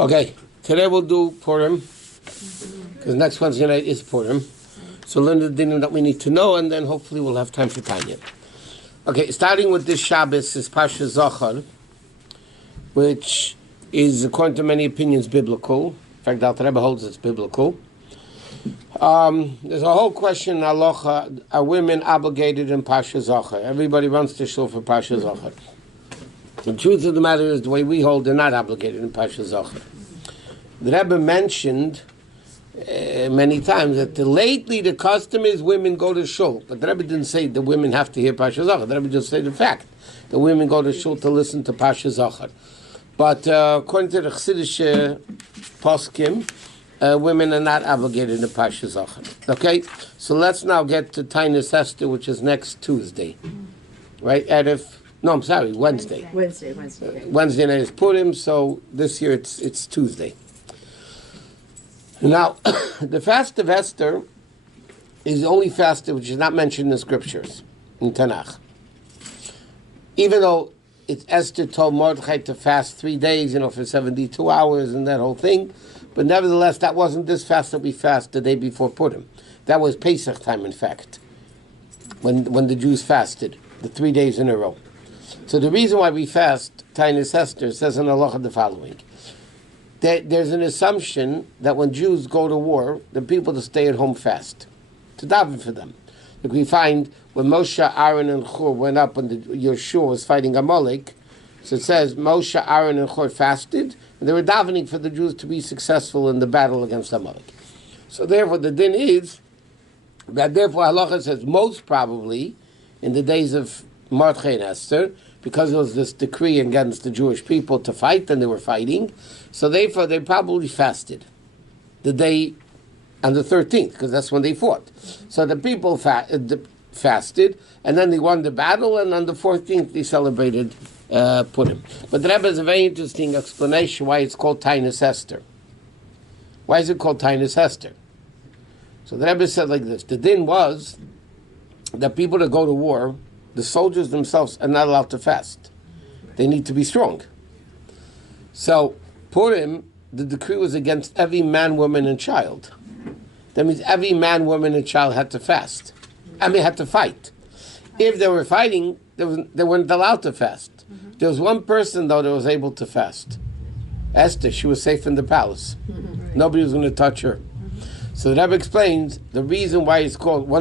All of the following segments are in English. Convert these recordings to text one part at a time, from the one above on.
Okay, today we'll do Purim, because next Wednesday night is Purim. So learn the dinner that we need to know, and then hopefully we'll have time for Tanya. Okay, starting with this Shabbos is Pasha Zachar, which is, according to many opinions, biblical. In fact, the Rabbi holds it's biblical. There's a whole question in Halacha, are women obligated in Pasha Zachar? Everybody runs to shul for Pasha Zachar. The truth of the matter is, the way we hold, they're not obligated in Pasha Zachar. The Rabbi mentioned many times that lately the custom is women go to shul, but the Rabbi didn't say the women have to hear Pasha Zachar. The Rabbi just said the fact that women go to shul to listen to Pasha Zachar. But according to the Chassidish poskim, women are not obligated in Pasha Zachar. Okay, so let's now get to Tainus Esther, which is next Tuesday, right? Wednesday. Wednesday night is Purim, so this year it's Tuesday. Now, the fast of Esther is the only fast which is not mentioned in the scriptures, in Tanakh. Even though it's Esther told Mordechai to fast 3 days, for 72 hours and that whole thing, but nevertheless, that wasn't this fast that we fast the day before Purim. That was Pesach time, in fact, when the Jews fasted, the 3 days in a row. So the reason why we fast, Tainus Esther, says in Halacha the following. There's an assumption that when Jews go to war, the people to stay at home fast, to daven for them. Like we find when Moshe, Aaron, and Hur went up when Yeshua was fighting Amalek, so it says Moshe, Aaron, and Hur fasted, and they were davening for the Jews to be successful in the battle against Amalek. So therefore the din is that therefore Halacha says most probably in the days of Mordechai and Esther, because there was this decree against the Jewish people to fight, and they were fighting, so therefore they probably fasted the day on the 13th, because that's when they fought. So the people fasted, and then they won the battle, and on the 14th they celebrated Purim. But the Rebbe has a very interesting explanation why it's called Tainus Esther. Why is it called Tainus Esther? So the Rebbe said like this: the din was that people that go to war, the soldiers themselves are not allowed to fast. They need to be strong. So Purim, the decree was against every man, woman, and child. That means every man, woman, and child had to fast. Had to fight. If they were fighting, they weren't allowed to fast. There was one person, though, that was able to fast. Esther, she was safe in the palace. Nobody was going to touch her. So the Rebbe explains one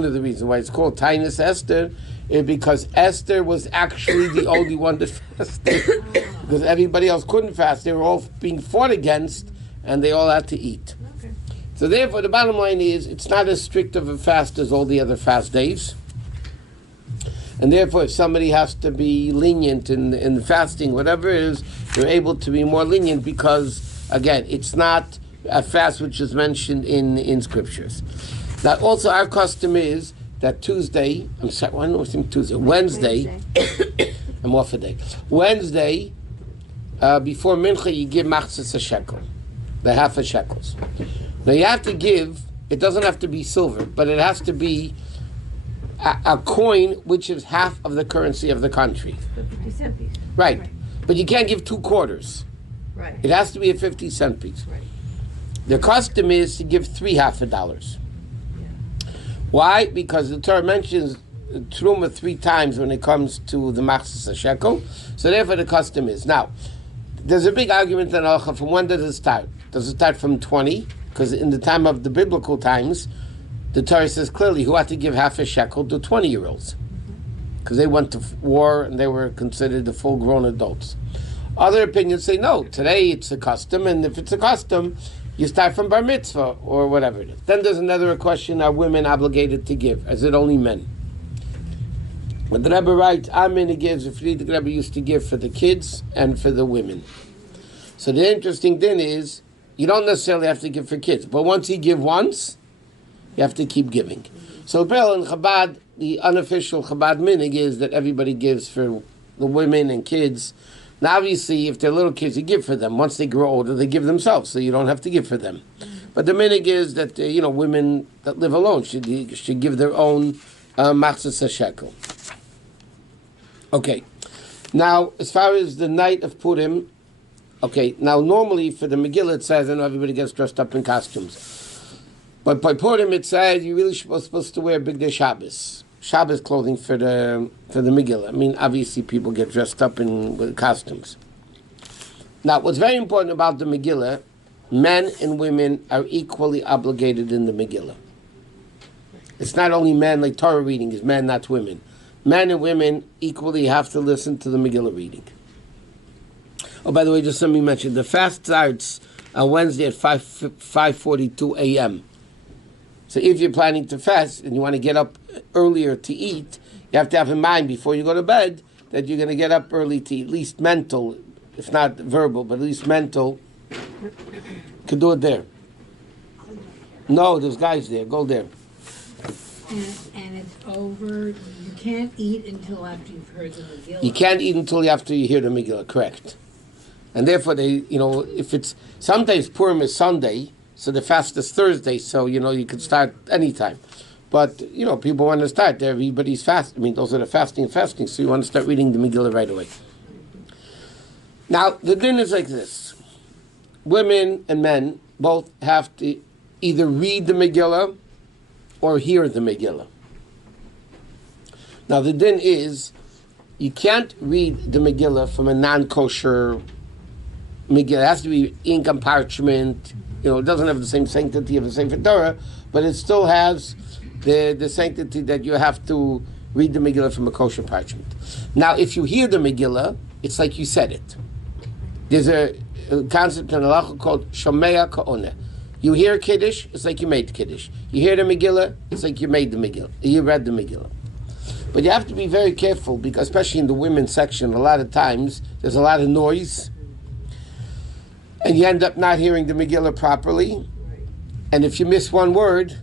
of the reasons why it's called Tainus Esther is because Esther was actually the only one that fasted. Because everybody else couldn't fast. They were all being fought against, and they all had to eat. Okay. So therefore, the bottom line is, it's not as strict of a fast as all the other fast days. And therefore, if somebody has to be lenient in fasting, whatever it is, they're able to be more lenient because, again, it's not a fast which is mentioned in scriptures. Now, also our custom is that Wednesday, I'm off a day. Wednesday, before Mincha, you give machzis a shekel, the half a shekels. Now you have to give, it doesn't have to be silver, but it has to be a coin which is half of the currency of the country. 50-cent piece. Right. But you can't give 2 quarters. Right. It has to be a 50-cent piece. Right. The custom is to give 3 $50. Why? Because the Torah mentions Truma 3 times when it comes to the Machzis shekel. So therefore the custom is. Now, there's a big argument in Halacha, from when does it start? Does it start from 20? Because in the time of the biblical times, the Torah says clearly who had to give half a shekel to 20-year-olds. Because they went to war and they were considered the full-grown adults. Other opinions say no, today it's a custom, and if it's a custom, you start from bar mitzvah or whatever it is. Then there's another question: are women obligated to give? Is it only men? But the Rebbe writes, Amen gives, if the Rebbe used to give for the kids and for the women. So the interesting thing is, you don't necessarily have to give for kids, but once you give once, you have to keep giving. So Bill in Chabad, the unofficial Chabad minig is that everybody gives for the women and kids. Now, obviously, if they're little kids, you give for them. Once they grow older, they give themselves, so you don't have to give for them. But the minig is that women that live alone should give their own machzis shekel. Okay. Now, as far as the night of Purim, Okay, now normally for the Megillah it says, I know everybody gets dressed up in costumes. But by Purim it says you're really supposed to wear Big Day Shabbos clothing for the Megillah. I mean, obviously people get dressed up with costumes. Now, what's very important about the Megillah, men and women are equally obligated in the Megillah. It's not only men, like Torah reading is men, not women. Men and women equally have to listen to the Megillah reading. Oh, by the way, just let me mention, the fast starts on Wednesday at 5:42 a.m. So if you're planning to fast and you want to get up earlier to eat, you have to have in mind before you go to bed that you're going to get up early to eat, at least mental, if not verbal, but at least mental. You could do it there. No, there's guys there. Go there. And it's over. You can't eat until after you've heard the Megillah. You can't eat until after you hear the Megillah, correct. And therefore, if it's, sometimes Purim is Sunday, so the fast is Thursday, so, you could start anytime. But, people want to start. Everybody's fast. I mean, those are the fasting, so you want to start reading the Megillah right away. Now, the din is like this. Women and men both have to either read the Megillah or hear the Megillah. Now, the din is, you can't read the Megillah from a non-kosher Megillah. It has to be ink and parchment. It doesn't have the same sanctity of the Sefer Torah, but it still has the sanctity that you have to read the Megillah from a kosher parchment. Now, if you hear the Megillah, it's like you said it. There's a concept in Halacha called Shomea Ka'oneh. You hear Kiddush, it's like you made Kiddush. You hear the Megillah, it's like you made the Megillah. You read the Megillah. But you have to be very careful, because especially in the women's section, a lot of times there's a lot of noise, and you end up not hearing the Megillah properly. And if you miss one word,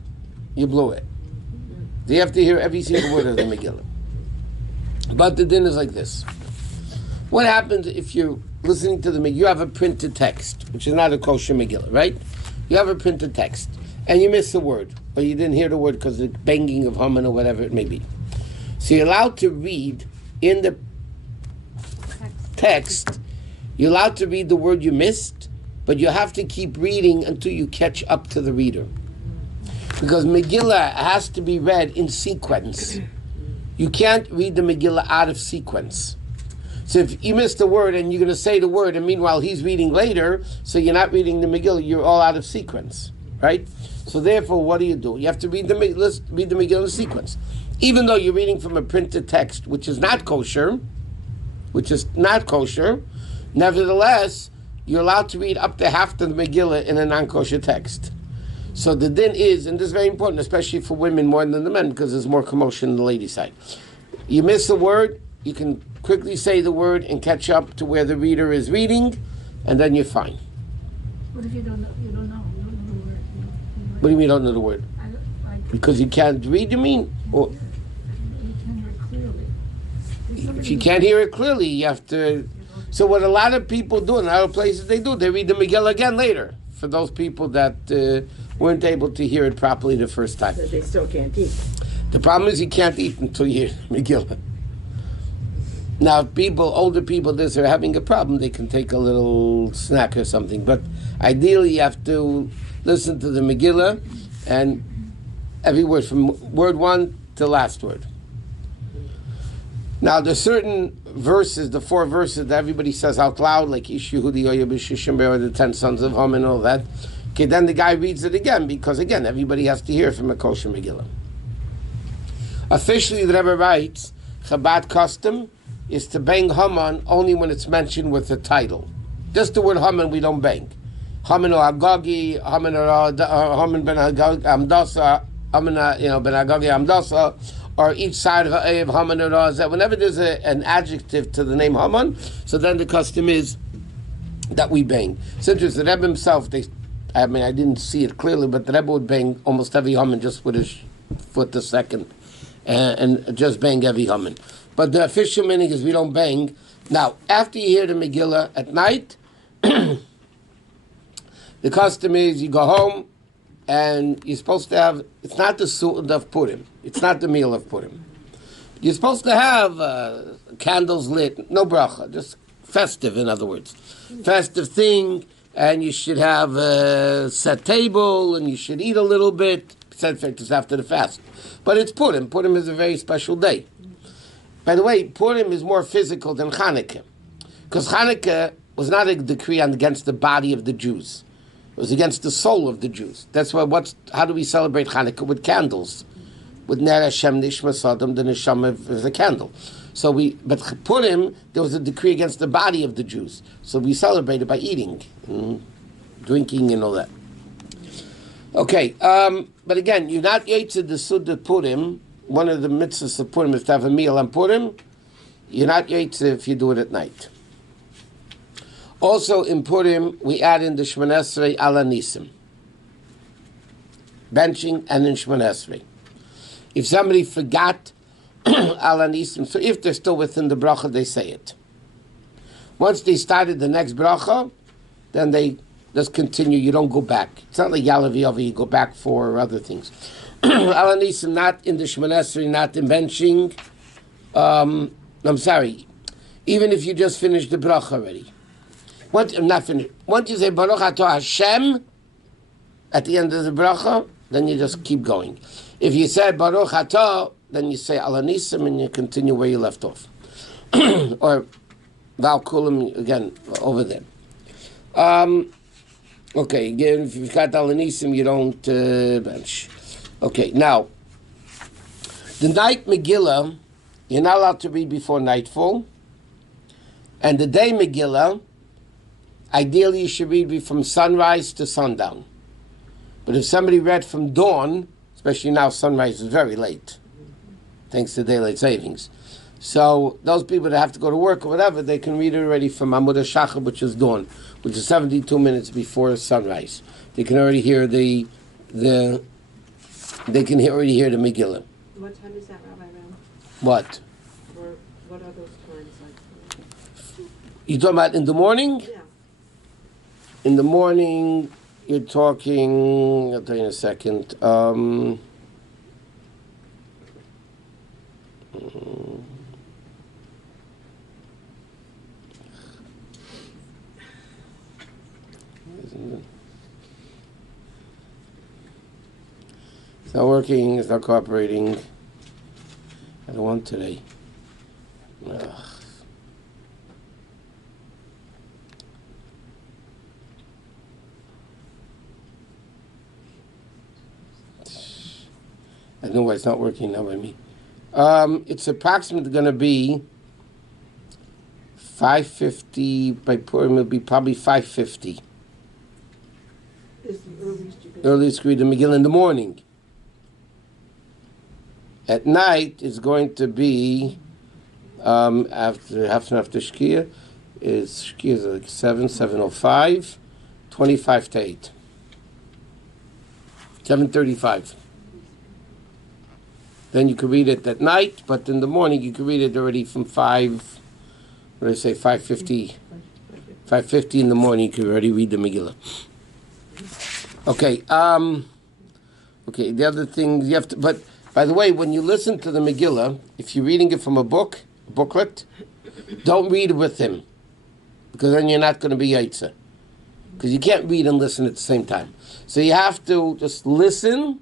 you blew it. So you have to hear every single word of the Megillah. But the din is like this. What happens if you're listening to the Megillah? You have a printed text, which is not a kosher Megillah, right? You have a printed text, and you miss a word, or you didn't hear the word because of the banging of Haman or whatever it may be. So you're allowed to read in the text, you're allowed to read the word you missed, but you have to keep reading until you catch up to the reader. Because Megillah has to be read in sequence. You can't read the Megillah out of sequence. So if you missed a word and you're going to say the word, and meanwhile he's reading later, so you're not reading the Megillah, you're all out of sequence, right? So therefore, what do? You have to read the Megillah in sequence. Even though you're reading from a printed text, which is not kosher, nevertheless, you're allowed to read up to half the Megillah in a non-kosher text. So the din is, and this is very important, especially for women more than the men, because there's more commotion on the lady side. You miss a word, you can quickly say the word and catch up to where the reader is reading, and then you're fine. What if you don't know? You don't know the word. What do you mean you don't know the word? Because you can't read, you mean? Or, you can't hear it clearly. if you can't hear it clearly, you have to... So what a lot of people do, in other places they do, they read the Megillah again later, for those people that weren't able to hear it properly the first time. But they still can't eat. The problem is you can't eat until you hear Megillah. Now, if older people, are having a problem, they can take a little snack or something. But ideally, you have to listen to the Megillah and every word, from word one to last word. Now, there's certain verses, the 4 verses that everybody says out loud, like Ish Yehudi Oya B'Shishim Be'er, the 10 sons of Haman, and all that. Okay, then the guy reads it again, because again, everybody has to hear from a kosher Megillah. Officially, the Rebbe writes, Chabad custom is to bang Haman only when it's mentioned with the title. Just the word Haman we don't bang. Haman or Agagi, Haman ben Amdasa, Haman ben Agagi Amdasa, or each side of Haman or Razah. Whenever there's an adjective to the name Haman, so then the custom is that we bang. Since it's the Rebbe himself, I didn't see it clearly, but the Rebbe would bang almost every Haman just with his foot a second, and just bang every Haman. But the official meaning is we don't bang. Now, after you hear the Megillah at night, the custom is you go home and you're supposed to have, it's not the su'ud of Purim, it's not the meal of Purim. You're supposed to have candles lit, no bracha, just festive, in other words. Festive thing, and you should have a set table, and you should eat a little bit, it's after the fast. But it's Purim. Purim is a very special day. By the way, Purim is more physical than Hanukkah, because Hanukkah was not a decree against the body of the Jews. It was against the soul of the Jews. That's why. How do we celebrate Hanukkah? With candles, with Ner Hashem Nishma Sodom, the neshama is a candle. But Purim, there was a decree against the body of the Jews. So we celebrated by eating, drinking, and all that. Okay, but again, you're not Yetzer the Suda Purim. One of the mitzvahs of Purim is to have a meal on Purim. You're not Yetzer if you do it at night. Also in Purim, we add in the Shmoneh Esrei ala Nisim. Benching and in Shmoneh Esrei. If somebody forgot ala Nisim, so if they're still within the bracha, they say it. Once they started the next bracha, then they just continue. You don't go back. It's not like Yalav Yova, you go back for other things. Ala Nisim, not in the Shmoneh Esrei, not in benching. I'm sorry. Even if you just finished the bracha already. I'm not finished. Once you say Baruch Atah Hashem at the end of the bracha, then you just keep going. If you say Baruch Atah, then you say Ala Nisim and you continue where you left off. Or Val Kulam again over there. Okay, again, if you've got Ala Nisim, you don't bench. Okay, now, the night Megillah, you're not allowed to read before nightfall. And the day Megillah, ideally you should read from sunrise to sundown. But if somebody read from dawn, especially now sunrise is very late, thanks to daylight savings. So those people that have to go to work or whatever, they can read it already from Amud HaShachar, which is dawn, which is 72 minutes before sunrise. They can already hear already hear the Megillah. What time is that, Rabbi Ram? What? Or what are those times like? You talking about in the morning? Yeah. In the morning, you're talking, I'll tell you in a second. It's not working, it's not cooperating. I don't want today. Ugh. I don't know why it's not working now by me. It's approximately going to be 5:50 by Purim. It'll be probably 5:50. Is the earliest you can... Earliest read the Megillah in the morning. At night, it's going to be after half an hour after Shkia. Shkia is like 7:05, 25 to 8. 7:35. Then you can read it at night, but in the morning you can read it already from 5, what did I say, 5:50. 5:50 in the morning you can already read the Megillah. Okay, okay, the other thing you have to, but by the way, when you listen to the Megillah, if you're reading it from a booklet, don't read with him, because then you're not going to be Yetzer. Because you can't read and listen at the same time. So you have to just listen,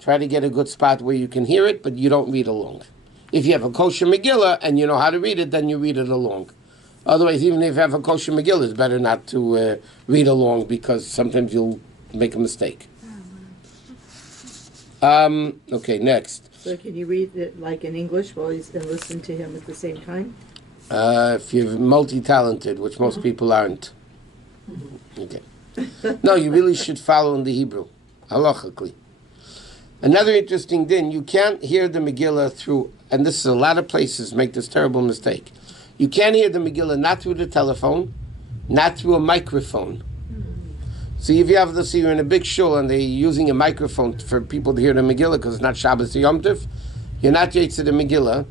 try to get a good spot where you can hear it, but you don't read along. If you have a kosher Megillah and you know how to read it, then you read it along. Otherwise, even if you have a kosher Megillah, it's better not to read along, because sometimes you'll make a mistake. Okay, next. So can you read it like in English while he's and listen to him at the same time? If you're multi-talented, which most people aren't. Okay. No, you really should follow in the Hebrew, halachically. Another interesting thing, you can't hear the Megillah through, and this is a lot of places make this terrible mistake. You can't hear the Megillah not through the telephone, not through a microphone. So if you have, let's say you're in a big shul and they're using a microphone for people to hear the Megillah because it's not Shabbos or Yom Tov, you're not Yetzer the Megillah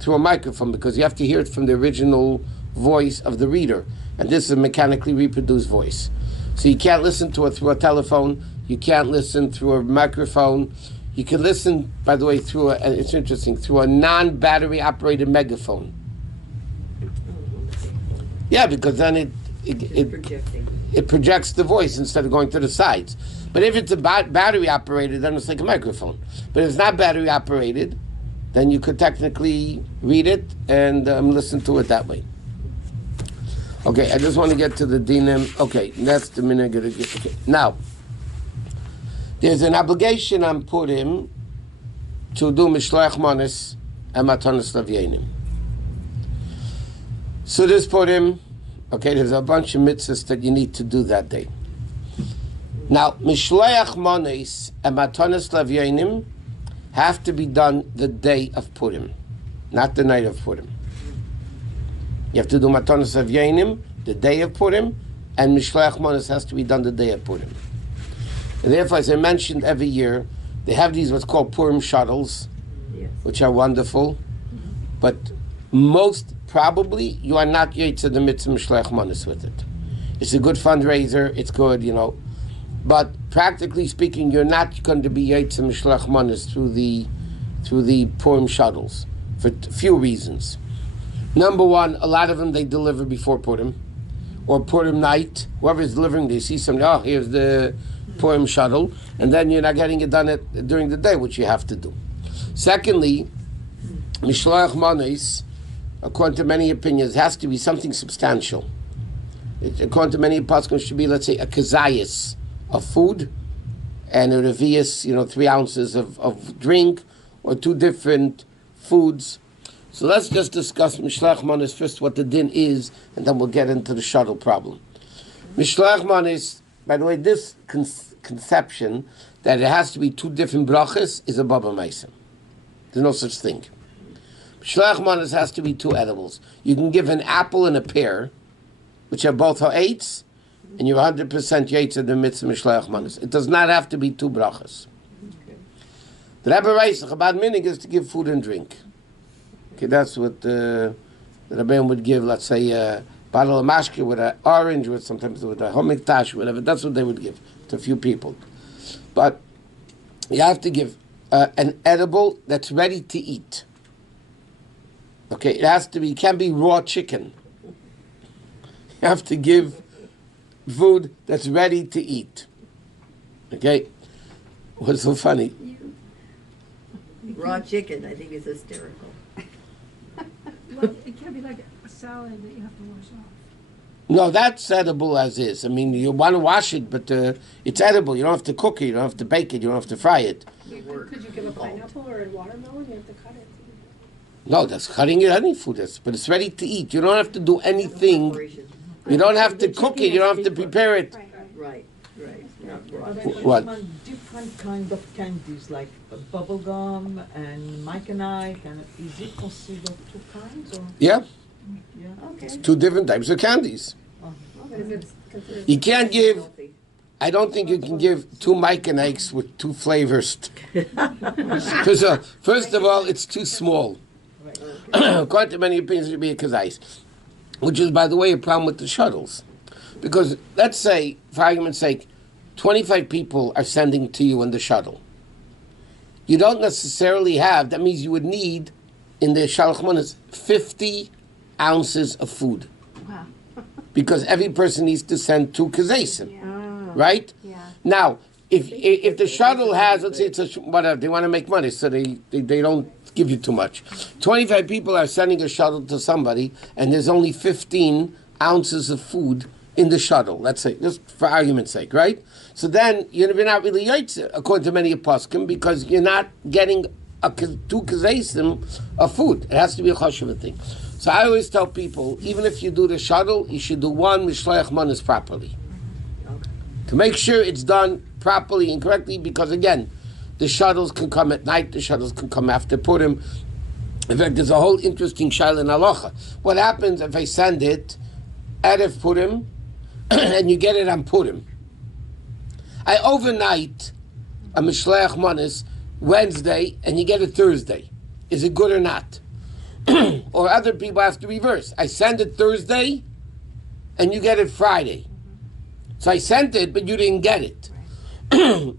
through a microphone, because you have to hear it from the original voice of the reader. And this is a mechanically reproduced voice. So you can't listen to it through a telephone, you can't listen through a microphone. You can listen, by the way, it's interesting, through a non-battery operated megaphone. Yeah, because then It's projecting. it projects the voice instead of going to the sides. But if it's a battery operated, then it's like a microphone. But if it's not battery operated, then you could technically read it and listen to it that way. Okay, I just want to get to the dinim. Okay, that's the minute. Okay, now there's an obligation on Purim to do mishloach manos and matanos lavyenim. So this Purim, okay, there's a bunch of mitzvahs that you need to do that day. Now, mishloach manos and matanos lavyenim have to be done the day of Purim, not the night of Purim. You have to do matanos lavyenim the day of Purim, and mishloach manos has to be done the day of Purim. And therefore, as I mentioned every year, they have these what's called Purim shuttles, Yes. which are wonderful, but most probably you are not yetzer the mitzvah mishloach manos with it. It's a good fundraiser, it's good, but practically speaking, you're not going to be yetzer mishloach manos through the Purim shuttles for a few reasons. Number one, a lot of them they deliver before Purim, or Purim night. Whoever is delivering, they see something. Oh, here's the Purim shuttle, and then you're not getting it done during the day, which you have to do. Secondly, mishloach manos, according to many opinions, has to be something substantial. According to many poskim, it should be, let's say, a kazayas of food and a revius, 3 ounces of drink, or 2 different foods. So let's just discuss mishloach manos first, what the din is, and then we'll get into the shuttle problem. Mishloach manos, by the way, this conception that it has to be 2 different brachas is a baba maisa. There's no such thing. Mishloach manos has to be 2 edibles. You can give an apple and a pear, which are both ha'etz, and you're 100% yetzer the mitzvah mishloach manos. It does not have to be 2 brachas. Okay. The Rabbi writes, the Chabad minhag is to give food and drink. Okay, that's what the Rabbi would give, let's say, a bottle of mashke with an orange, with sometimes with a homiktash, whatever. That's what they would give to a few people. But you have to give an edible that's ready to eat. Okay, it has to be, it can't be raw chicken. You have to give food that's ready to eat. Okay? What's so funny? Raw chicken, I think, is hysterical. Well, it can't be like a salad that you have to wash off. No, that's edible as is. I mean, you want to wash it, but it's edible. You don't have to cook it. You don't have to bake it. You don't have to fry it. Could you give a pineapple or a watermelon? You have to cut it. No, that's cutting it, any food. But it's ready to eat. You don't have to do anything. You don't have to cook it. You don't have to prepare it. Right. Not raw. What? Different kind of candies like bubble gum and Mike and Ike, and is it considered 2 kinds or? Yeah, Yeah. Okay. 2 different types of candies. Is it considered? You can't give. I don't think you can give 2 Mike and Ikes with 2 flavors. Because first of all, it's too small. According to many opinions, it should be a kazais, which is, by the way, a problem with the shuttles. Because let's say, for argument's sake, 25 people are sending to you in the shuttle. You don't necessarily have, that means you would need, in the shalach manos, 50 ounces of food. Wow. Because every person needs to send 2 kazaisim, right? Yeah. Now, if the shuttle has, let's say it's whatever, they want to make money, so they don't give you too much. 25 people are sending a shuttle to somebody, and there's only 15 ounces of food in the shuttle, let's say, just for argument's sake, right? So then you're not really yotze, according to many poskim, because you're not getting 2 kazaisim of food. It has to be a choshev thing. So I always tell people, even if you do the shuttle, you should do 1 mishloach manos properly. To make sure it's done properly and correctly, because again, the shuttles can come at night, the shuttles can come after Purim. In fact, there's a whole interesting shaila in halacha. What happens if I send it Erev Purim, and you get it on Purim? I overnight a mishloach manos Wednesday, and you get it Thursday. Is it good or not? Or other people have to reverse. I send it Thursday, and you get it Friday. So I sent it, but you didn't get it.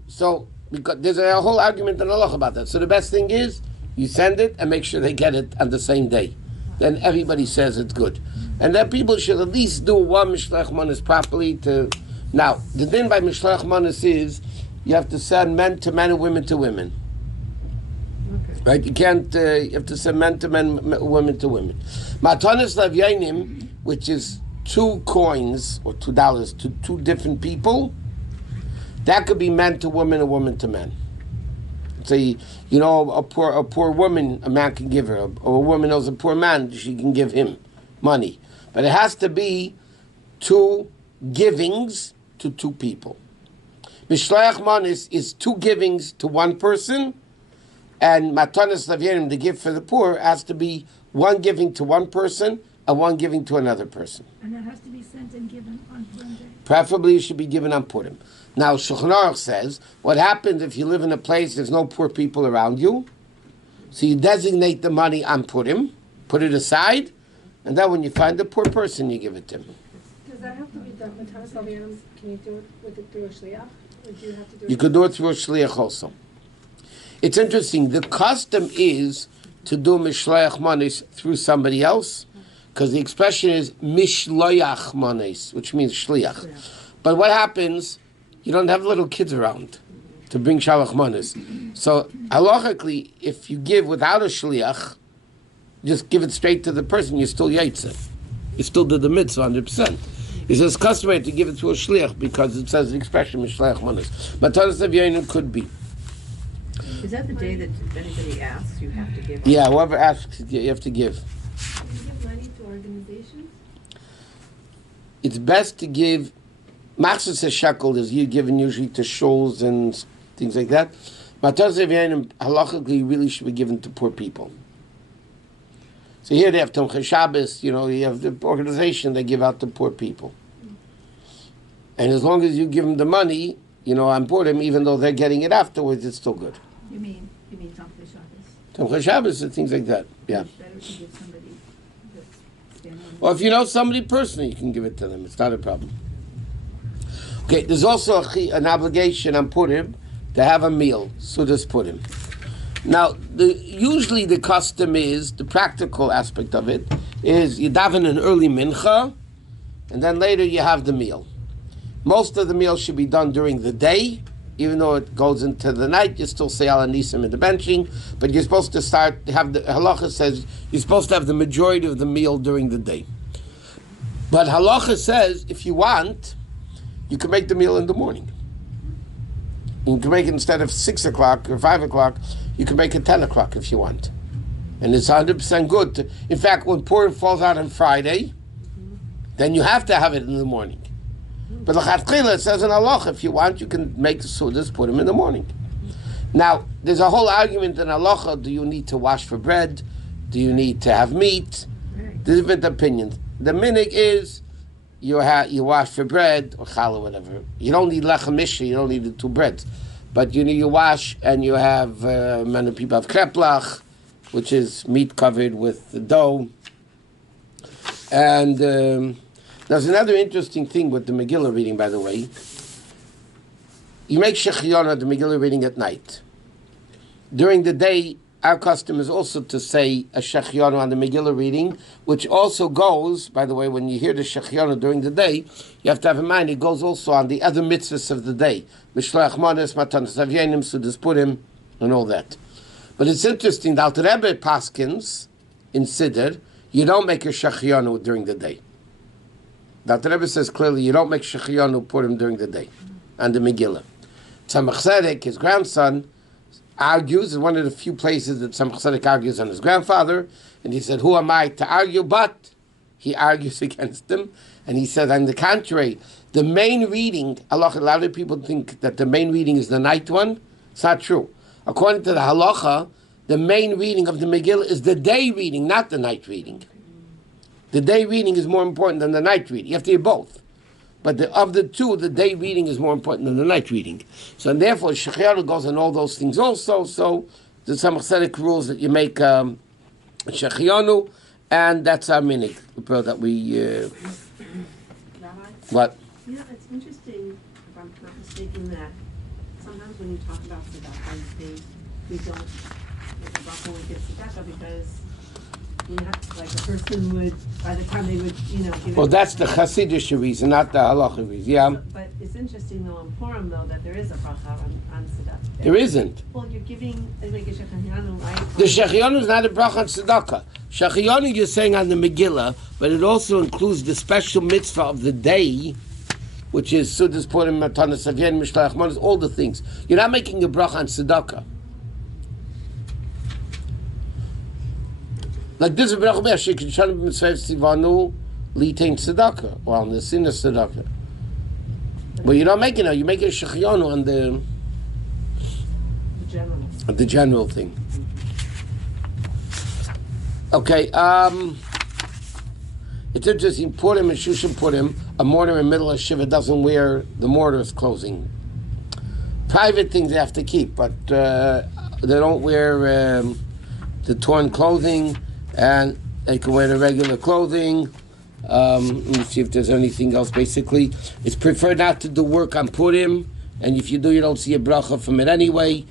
So because there's a whole argument in halacha about that. So the best thing is you send it and make sure they get it on the same day. Then everybody says it's good. And that people should at least do one Mishloach Manos properly to... Now, the thing by Mishloach Manos is you have to send men to men and women to women. Okay. Right? You can't... you have to send men to men, women to women. Matanis Lavyanim, which is 2 coins or $2 to 2 different people, that could be men to women or woman to men. Say, you know, a poor woman, a man can give her, or a woman knows a poor man, she can give him money. But it has to be 2 givings to 2 people. Mishloach Manos is 2 givings to 1 person, and Matanis Lavyanim, the gift for the poor, has to be 1 giving to 1 person and 1 giving to another person. And that has to be sent and given on Purim day. Preferably it should be given on Purim. Now, Shulchan Aruch says, what happens if you live in a place there's no poor people around you? So you designate the money on Purim, put it aside, and then when you find a poor person, you give it to him. Does that have to be done, Matanis Lavyanim, can you do it with it through a shliach? Or do you have to do it? You could do it through a shliach also. It's interesting. The custom is to do Mishloach Manos through somebody else, because the expression is Mishloach Manos, which means shliach. But what happens? You don't have little kids around to bring Shalach Manos. So, halachically, if you give without a shliach, just give it straight to the person, you're still yaitze. You still did the mitzvah 100%. It says customary to give it to a shliach because it says the expression Mishloach Manos. Matanis Lavyanim could be. Is that the day that if anybody asks, you have to give? Yeah, whoever asks, you have to give. Can you give money to organizations? It's best to give. Machzor says shekel is you given usually to shuls and things like that. Matanis Lavyanim halachically really should be given to poor people. So here they have Tomchei Shabbos, you know, you have the organization they give out to poor people. And as long as you give them the money, you know, on Purim, even though they're getting it afterwards, it's still good. You mean Tomchei Shabbos? Tomchei Shabbos and things like that, yeah. It's better to give somebody that's standing on the Or if you know somebody personally, you can give it to them. It's not a problem. Okay, there's also an obligation on Purim to have a meal. So does Purim. Now, usually the custom is, the practical aspect of it, is you daven an early mincha, and then later you have the meal. Most of the meal should be done during the day, even though it goes into the night, you still say Al Anisim in the benching, but you're supposed to Halacha says, you're supposed to have the majority of the meal during the day. But Halacha says, if you want, you can make the meal in the morning. You can make it instead of 6 o'clock or 5 o'clock, you can make it 10 o'clock if you want. And it's 100% good. In fact, when Purim falls out on Friday, then you have to have it in the morning. But L'chatchila, it says in Halacha, if you want, you can make the Sudas, put them in the morning. Now, there's a whole argument in Halacha, do you need to wash for bread? Do you need to have meat? There's different opinions. The minig is, you wash for bread, or challah, whatever. You don't need lechem misha, you don't need the 2 breads. But you wash, and you have, many people have kreplach, which is meat covered with the dough. And there's another interesting thing with the Megillah reading, by the way. You make shechiona, the Megillah reading at night. During the day, our custom is also to say a shechiona on the Megillah reading, which also goes, by the way, when you hear the shechiona during the day, you have to have in mind it goes also on the other mitzvahs of the day. Mishloach Manos, Matanis Lavyanim, Sudas Purim, and all that. But it's interesting, the Alter Rebbe paskins in Siddur, you don't make a shechiona during the day. The Alter Rebbe says clearly, you don't make shechiona Purim during the day, and the Megillah. Tzemach Tzedek, his grandson, argues, in one of the few places that Tzemach Tzedek argues on his grandfather, and he said, who am I to argue? But he argues against him, and he said, on the contrary, the main reading, a lot of people think that the main reading is the night one. It's not true. According to the halacha, the main reading of the Megillah is the day reading, not the night reading. The day reading is more important than the night reading. You have to hear both. But of the two, the day reading is more important than the night reading. So and therefore, shechiona goes on all those things also. So the Tzemach Tzedek rules that you make shechionu, and that's our minig, that we... Rabbi? What? You know, it's interesting, if I'm not mistaken, that sometimes when you talk about tzedakah these days, we don't get the bracha when we get tzedakah because You know, like a person would, by the time they would, give Well, it. that's the Hasidic reason, not the halacha reason. Yeah, But it's interesting though in Purim though that there is a bracha on tzedakah. there isn't. Well, you're giving like a shechanyanu, right? The Shechianu is not a bracha on tzedakah. Shechianu you're saying on the Megillah, but it also includes the special mitzvah of the day, which is Sudas Purim, Matanas Avyen, Mishlach Manas, all the things. You're not making a bracha on tzedakah. Like this is bracha b'yashik, Shana b'mitzvah tzivanu, litain tzedakah, or on the sin of tzedakah. But you're not making it, you're making a Shechianu on The general. the general thing. Okay, it's interesting, Purim and Shushan Purim, a mortar in the middle of Shiva doesn't wear the mortar's clothing. Private things they have to keep, but they don't wear the torn clothing, and they can wear the regular clothing. Let me see if there's anything else. Basically, it's preferred not to do work on Purim, and if you do, you don't see a bracha from it anyway.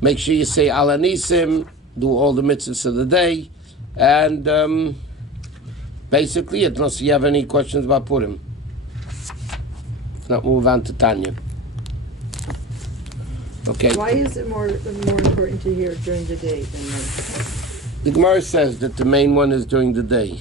Make sure you say Al Anisim, do all the mitzvahs of the day, and basically, unless you have any questions about Purim. If not, move on to Tanya. Okay. Why is it more important to hear during the day than night? The Gemara says that the main one is during the day.